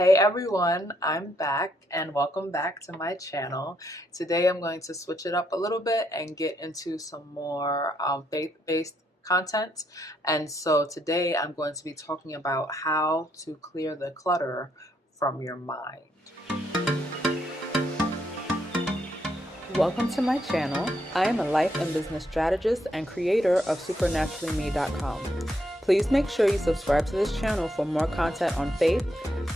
Hey everyone, I'm back and welcome back to my channel. Today I'm going to switch it up a little bit and get into some more faith-based content. And so today I'm going to be talking about how to clear the clutter from your mind. Welcome to my channel. I am a life and business strategist and creator of supernaturallyme.com. Please make sure you subscribe to this channel for more content on faith,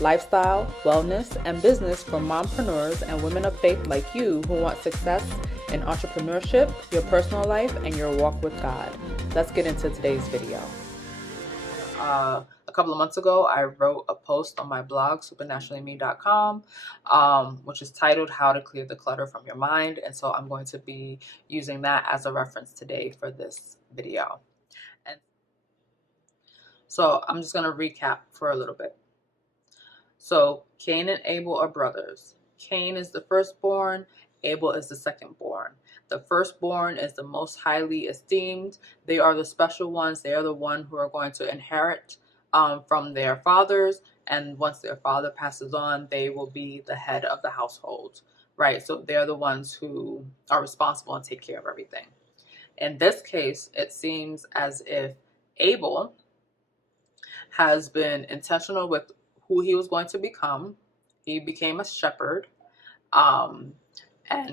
lifestyle, wellness, and business for mompreneurs and women of faith like you who want success in entrepreneurship, your personal life, and your walk with God. Let's get into today's video. A couple of months ago, I wrote a post on my blog, supernaturallyme.com, which is titled How to Clear the Clutter from Your Mind. And so I'm going to be using that as a reference today for this video. And so I'm just going to recap for a little bit. So Cain and Abel are brothers. Cain is the firstborn, Abel is the secondborn. The firstborn is the most highly esteemed. They are the special ones. They are the one who are going to inherit from their fathers. And once their father passes on, they will be the head of the household, right? So they're the ones who are responsible and take care of everything. In this case, it seems as if Abel has been intentional with who he was going to become. He became a shepherd. And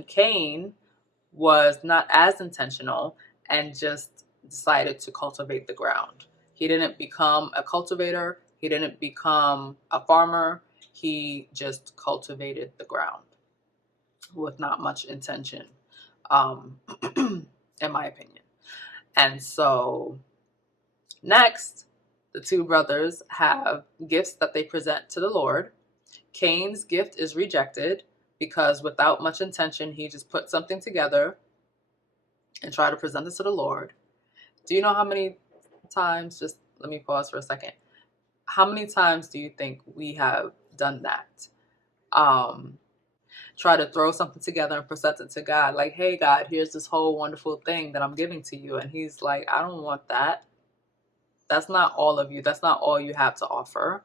Cain was not as intentional and just decided to cultivate the ground. He didn't become a cultivator. He didn't become a farmer. He just cultivated the ground with not much intention, in my opinion. And so next, the two brothers have gifts that they present to the Lord. Cain's gift is rejected because without much intention, he just put something together and tried to present it to the Lord. Do you know how many times, just let me pause for a second. How many times do you think we have done that? Try to throw something together and present it to God. Like, hey, God, here's this whole wonderful thing that I'm giving to you. And he's like, I don't want that. That's not all of you. That's not all you have to offer.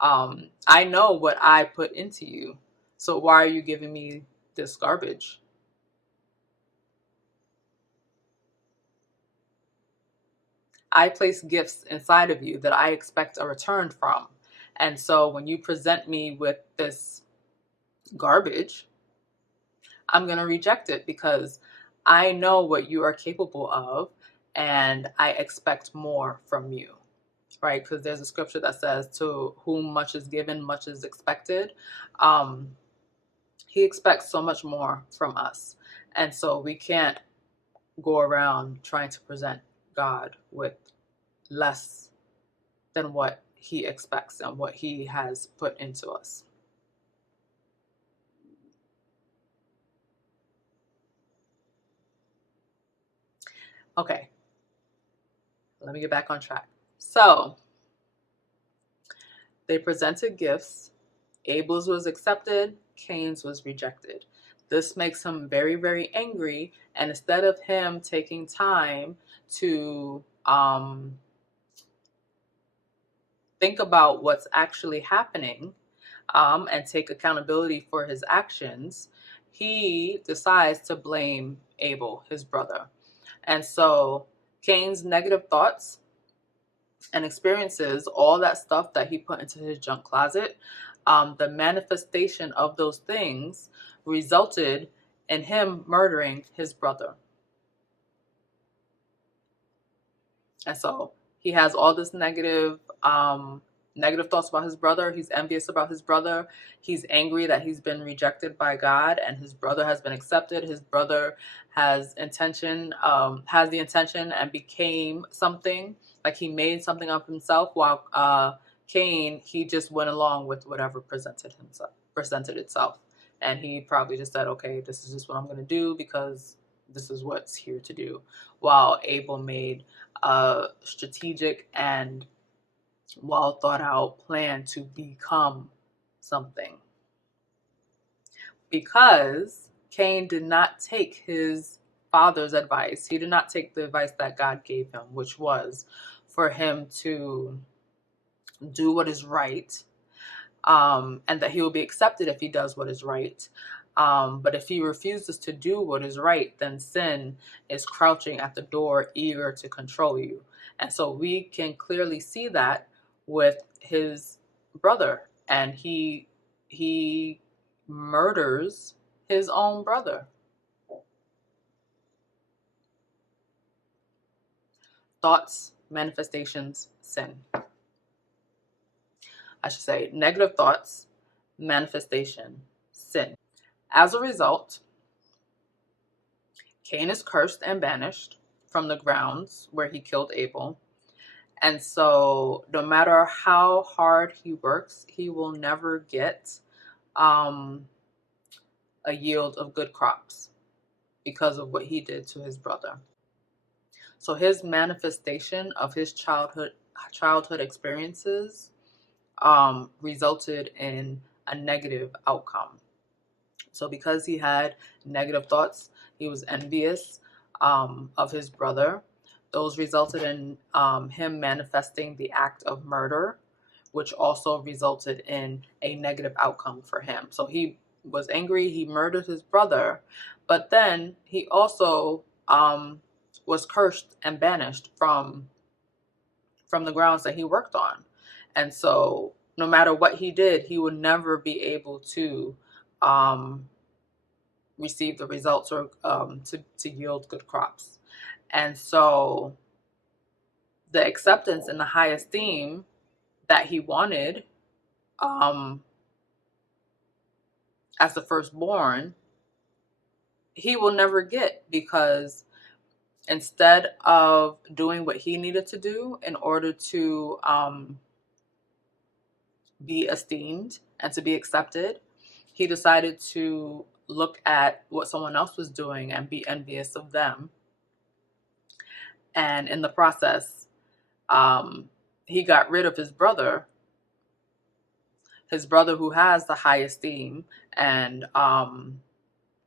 I know what I put into you. So why are you giving me this garbage? I place gifts inside of you that I expect a return from. And so when you present me with this garbage, I'm going to reject it because I know what you are capable of and I expect more from you. Right? Because there's a scripture that says, to whom much is given, much is expected. He expects so much more from us. And so we can't go around trying to present God with less than what he expects and what he has put into us. Okay, let me get back on track. So they presented gifts. Abel's was accepted, Cain's was rejected. This makes him very, very angry. And instead of him taking time to think about what's actually happening and take accountability for his actions, he decides to blame Abel, his brother. And so Cain's negative thoughts and experiences, all that stuff that he put into his junk closet, the manifestation of those things resulted in him murdering his brother. And so he has all this negative thoughts about his brother. He's envious about his brother. He's angry that he's been rejected by God and his brother has been accepted. His brother has the intention and became something. Like he made something of himself, while Cain, he just went along with whatever presented itself. And he probably just said, okay, this is just what I'm going to do because this is what's here to do. While Abel made a strategic and well thought out plan to become something. Because Cain did not take his father's advice. He did not take the advice that God gave him, which was for him to do what is right. and that he will be accepted if he does what is right. But if he refuses to do what is right, then sin is crouching at the door, eager to control you. And so we can clearly see that with his brother, and he murders his own brother. Thoughts, manifestations, sin. I should say negative thoughts, manifestation, sin. As a result, Cain is cursed and banished from the grounds where he killed Abel. And so no matter how hard he works, he will never get a yield of good crops because of what he did to his brother. So his manifestation of his childhood experiences resulted in a negative outcome. So because he had negative thoughts, he was envious of his brother. Those resulted in him manifesting the act of murder, which also resulted in a negative outcome for him. So he was angry, he murdered his brother, but then he also was cursed and banished from the grounds that he worked on. And so no matter what he did, he would never be able to receive the results or to yield good crops. And so the acceptance and the high esteem that he wanted as the firstborn, he will never get, because instead of doing what he needed to do in order to be esteemed and to be accepted, he decided to look at what someone else was doing and be envious of them. And in the process, he got rid of his brother who has the high esteem, and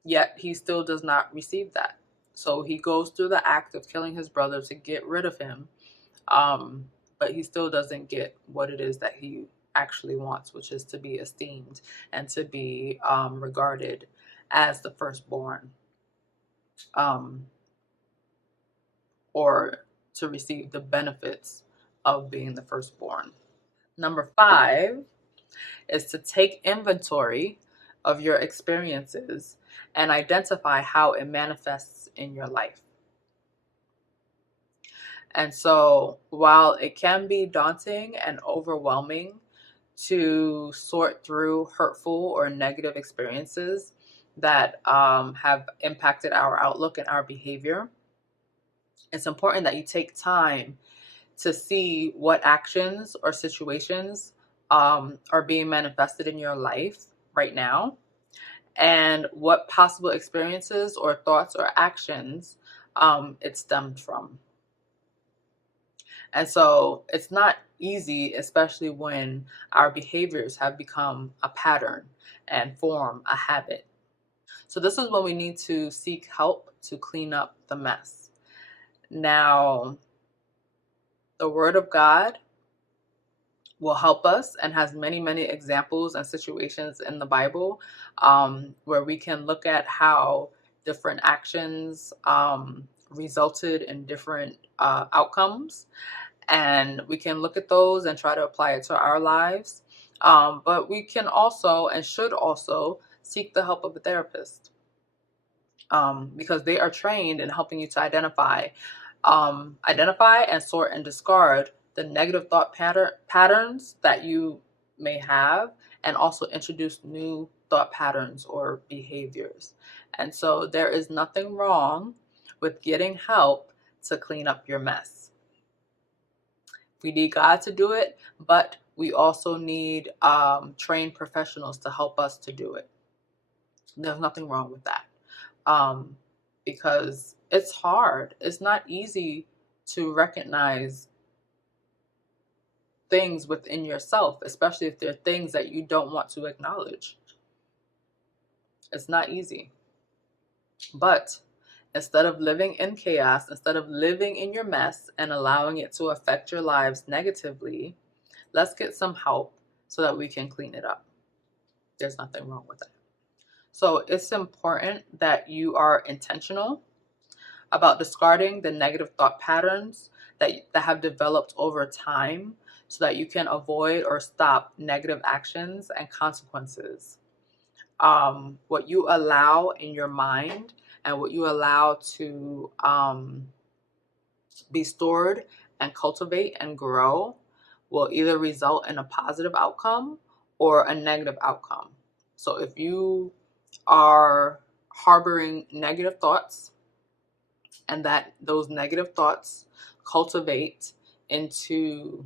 yet he still does not receive that. So he goes through the act of killing his brother to get rid of him, but he still doesn't get what it is that he actually wants, which is to be esteemed and to be regarded as the firstborn, or to receive the benefits of being the firstborn. Number 5 is to take inventory of your experiences and identify how it manifests in your life. And so while it can be daunting and overwhelming to sort through hurtful or negative experiences that have impacted our outlook and our behavior, it's important that you take time to see what actions or situations are being manifested in your life right now, and what possible experiences or thoughts or actions it stemmed from. And so it's not easy, especially when our behaviors have become a pattern and form a habit. So this is when we need to seek help to clean up the mess. Now, the Word of God will help us and has many, many examples and situations in the Bible where we can look at how different actions resulted in different outcomes. And we can look at those and try to apply it to our lives. But we can also and should also seek the help of a therapist, because they are trained in helping you to identify and sort and discard the negative thought patterns that you may have, and also introduce new thought patterns or behaviors. And so there is nothing wrong with getting help to clean up your mess. We need God to do it, but we also need trained professionals to help us to do it. There's nothing wrong with that, because it's hard. It's not easy to recognize things within yourself, especially if they're things that you don't want to acknowledge. It's not easy. But instead of living in chaos, instead of living in your mess and allowing it to affect your lives negatively, let's get some help so that we can clean it up. There's nothing wrong with that. So it's important that you are intentional about discarding the negative thought patterns that have developed over time so that you can avoid or stop negative actions and consequences. What you allow in your mind and what you allow to be stored and cultivate and grow will either result in a positive outcome or a negative outcome. So if you are harboring negative thoughts and that those negative thoughts cultivate into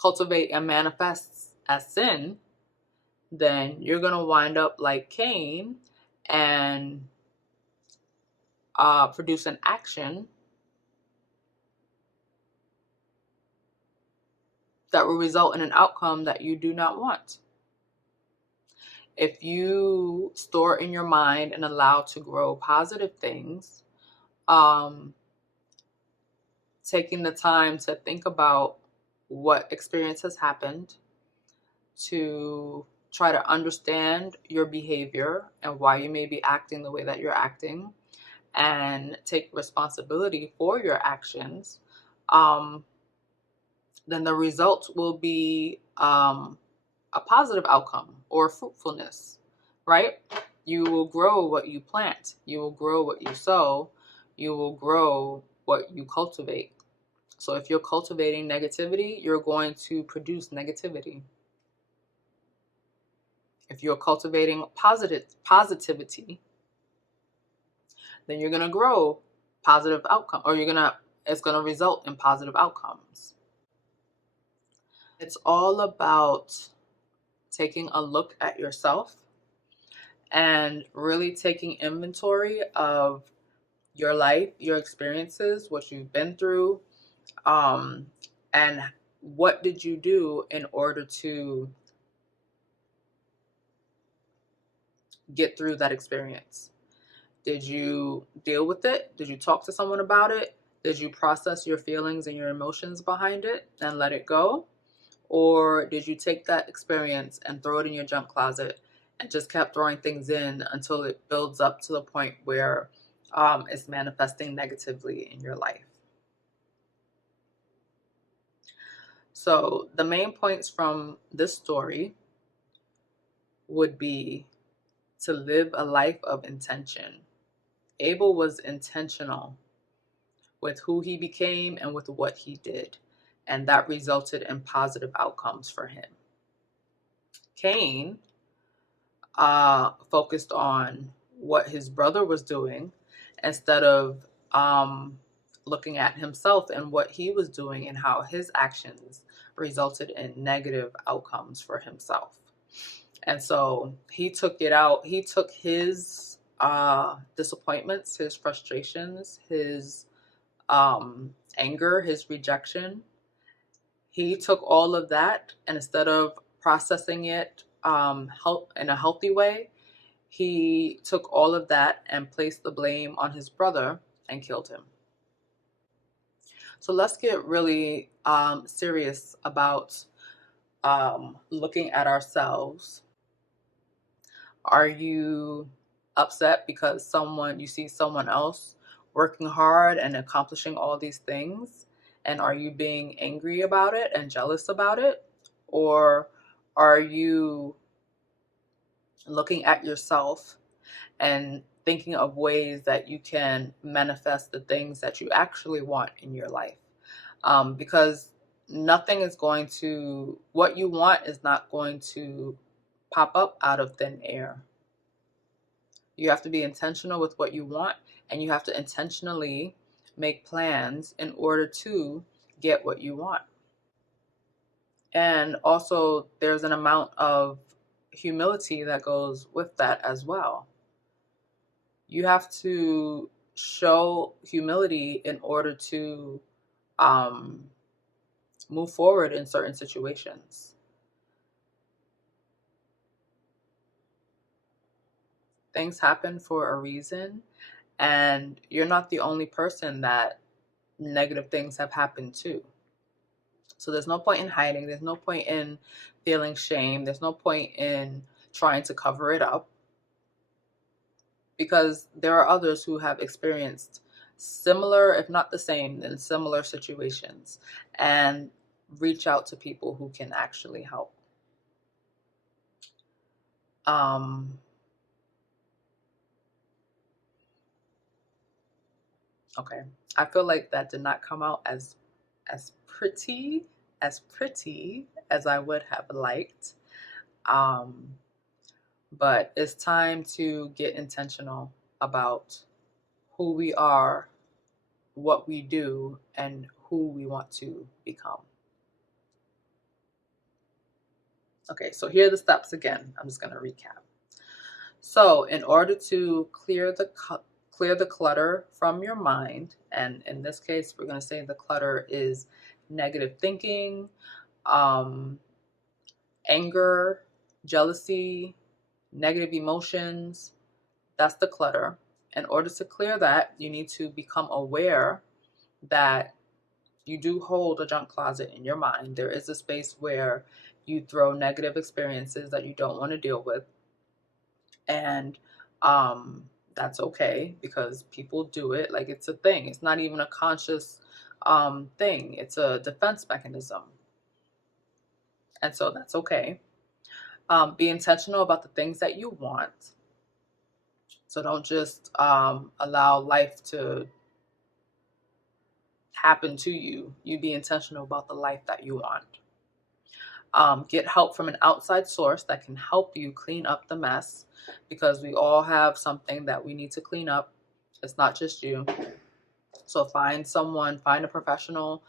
cultivate and manifests as sin, then you're going to wind up like Cain and produce an action that will result in an outcome that you do not want. If you store in your mind and allow to grow positive things, taking the time to think about what experience has happened, to try to understand your behavior and why you may be acting the way that you're acting, and take responsibility for your actions, then the result will be a positive outcome or fruitfulness, right? You will grow what you plant. You will grow what you sow. You will grow what you cultivate. So if you're cultivating negativity, you're going to produce negativity. If you're cultivating positivity, then you're going to grow positive outcome, or it's going to result in positive outcomes. It's all about taking a look at yourself and really taking inventory of your life, your experiences, what you've been through, and what did you do in order to get through that experience? Did you deal with it? Did you talk to someone about it? Did you process your feelings and your emotions behind it and let it go? Or did you take that experience and throw it in your junk closet and just kept throwing things in until it builds up to the point where it's manifesting negatively in your life? So the main points from this story would be to live a life of intention. Abel was intentional with who he became and with what he did, and that resulted in positive outcomes for him. Cain focused on what his brother was doing instead of looking at himself and what he was doing and how his actions resulted in negative outcomes for himself. And so he took it out. He took his disappointments, his frustrations, his anger, his rejection. He took all of that, and instead of processing it in a healthy way, he took all of that and placed the blame on his brother and killed him. So let's get really serious about looking at ourselves. Are you upset because you see someone else working hard and accomplishing all these things? And are you being angry about it and jealous about it? Or are you looking at yourself and thinking of ways that you can manifest the things that you actually want in your life? Because what you want is not going to pop up out of thin air. You have to be intentional with what you want, and you have to intentionally make plans in order to get what you want. And also, there's an amount of humility that goes with that as well. You have to show humility in order to move forward in certain situations. Things happen for a reason, and you're not the only person that negative things have happened to. So there's no point in hiding. There's no point in feeling shame. There's no point in trying to cover it up, because there are others who have experienced similar, if not the same, in similar situations, and reach out to people who can actually help. Okay, I feel like that did not come out as pretty as I would have liked. But it's time to get intentional about who we are, what we do, and who we want to become. Okay, so here are the steps again. I'm just going to recap. So in order to clear the clutter from your mind, and in this case, we're going to say the clutter is negative thinking, anger, jealousy, negative emotions. That's the clutter. In order to clear that, you need to become aware that you do hold a junk closet in your mind. There is a space where you throw negative experiences that you don't want to deal with. And that's okay, because people do it. Like, it's a thing. It's not even a conscious thing. It's a defense mechanism. And so that's okay. Be intentional about the things that you want. So don't just allow life to happen to you. You be intentional about the life that you want. Get help from an outside source that can help you clean up the mess, because we all have something that we need to clean up. It's not just you. So find someone, find a professional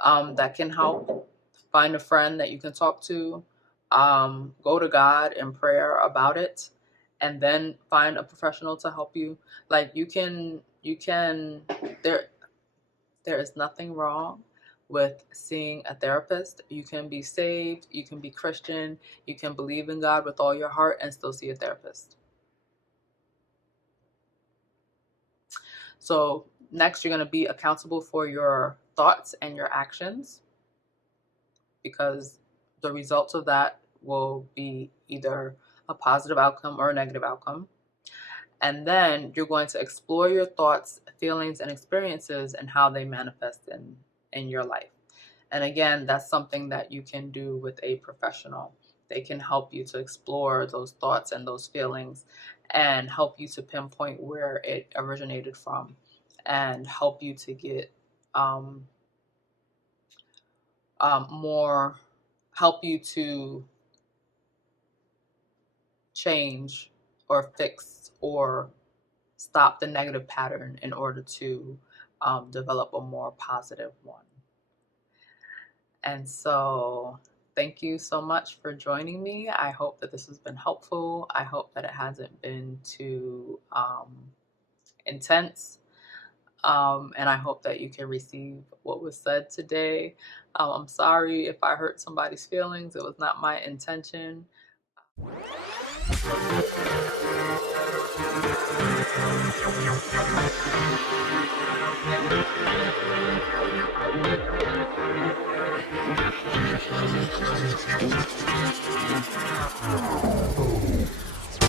that can help. Find a friend that you can talk to. Go to God in prayer about it, and then find a professional to help you. Like, you can there is nothing wrong with seeing a therapist. You can be saved, you can be Christian, you can believe in God with all your heart and still see a therapist. So next, you're going to be accountable for your thoughts and your actions, because the results of that will be either a positive outcome or a negative outcome. And then you're going to explore your thoughts, feelings, and experiences and how they manifest in your life. And again, that's something that you can do with a professional. They can help you to explore those thoughts and those feelings and help you to pinpoint where it originated from, and help you to get help you to change or fix or stop the negative pattern in order to develop a more positive one. And so thank you so much for joining me. I hope that this has been helpful. I hope that it hasn't been too intense. And I hope that you can receive what was said today. I'm sorry if I hurt somebody's feelings. It was not my intention.